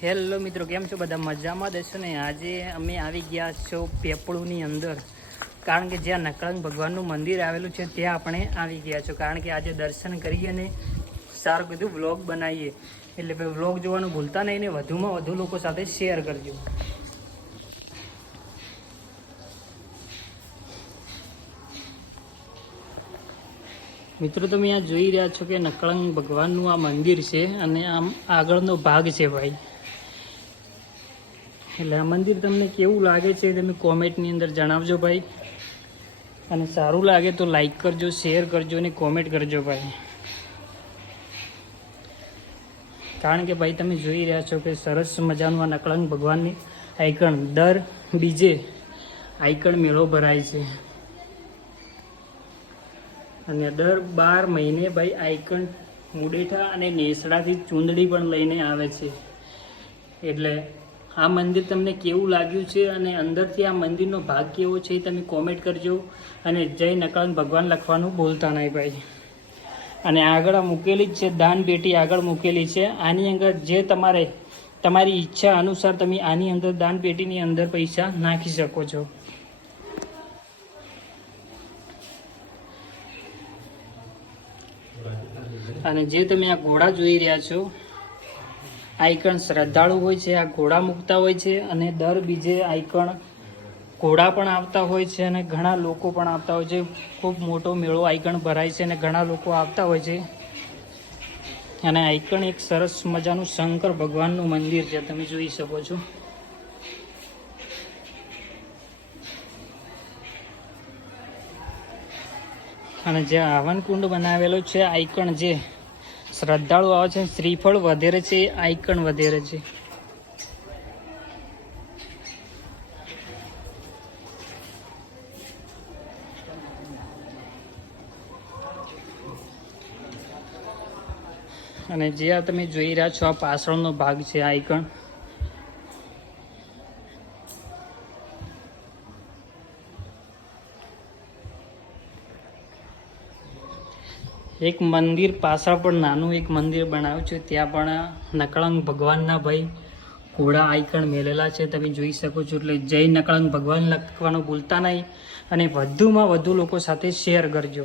Hello મિત્રો, કેમ છો બધા? મજામાં દેશો ને? આજે અમે આવી ગયા છો પેપળુની અંદર, કારણ કે જ્યાં નકળંગ ભગવાનનું મંદિર આવેલું છે ત્યાં આપણે આવી ગયા છો. કારણ કે આજે દર્શન કરીએ ને સારું કીધું વ્લોગ બનાવીએ, એટલે ભાઈ વ્લોગ જોવાનું ભૂલતા નહીં ને વધુમાં વધુ લોકો સાથે શેર કરજો. મિત્રો તમે આ જોઈ રહ્યા છો કે નકળંગ ભગવાનનું આ મંદિર છે અને આમ આગળનો ભાગ છે ભાઈ. એટલે આ મંદિર તમને કેવું લાગે છે તમે કોમેન્ટની અંદર જણાવજો ભાઈ, અને સારું લાગે તો લાઈક કરજો, શેર કરજો અને કોમેન્ટ કરજો ભાઈ. કારણ કે ભાઈ તમે જોઈ રહ્યા છો કે સરસ મજાનું આ નકળંગ ભગવાનની આઈકણ દર બીજે આઈકણ મેળો ભરાય છે, અને દર 12 મહિને ભાઈ આઈકણ મુડેઠા અને નેસડાથી ચૂંદડી પણ લઈને આવે છે. એટલે આ મંદિર તમને કેવું લાગ્યું છે અને અંદરથી આ મંદિરનો ભાગ કેવો છે એ તમે કોમેન્ટ કરજો, અને જય નકળંગ ભગવાન લખવાનું ભૂલતા નહીં ભાઈ. અને આગળ મૂકેલી જ છે દાન પેટી, આગળ મૂકેલી છે. આની અંદર જે તમારી ઈચ્છા અનુસાર તમે આની અંદર દાન પેટીની અંદર પૈસા નાખી શકો છો. અને જે તમે આ ઘોડા જોઈ રહ્યા છો, આઈકણ શ્રદ્ધાળુ હોય છે, આ ઘોડા મૂકતા હોય છે, અને દર બીજે આઈકણ ઘોડા પણ આવતા હોય છે અને ઘણા લોકો પણ આવતા હોય છે. ખૂબ મોટો મેળો આઈકણ ભરાય છે અને ઘણા લોકો આવતા હોય છે. અને આઈકણ એક સરસ મજાનું શંકર ભગવાનનું મંદિર છે, તમે જોઈ શકો છો. અને જે હવન કુંડ બનાવેલો છે, આઈકણ જે શ્રદ્ધાળુ આવે છે, શ્રીફળ વધેરે છે, આઈકણ વધેરે છે. અને જે આ તમે જોઈ રહ્યા છો આ પાછળનો ભાગ છે આઈકણ. એક મંદિર પાછળ પણ નાનું એક મંદિર બનાવ્યું છે, ત્યાં પણ નકળંગ ભગવાનના ભાઈ ઘોડા આઈકણ મેલેલા છે, તમે જોઈ શકો છો. એટલે જય નકળંગ ભગવાન લખવાનું ભૂલતા નહીં, અને વધુમાં વધુ લોકો સાથે શેર કરજો.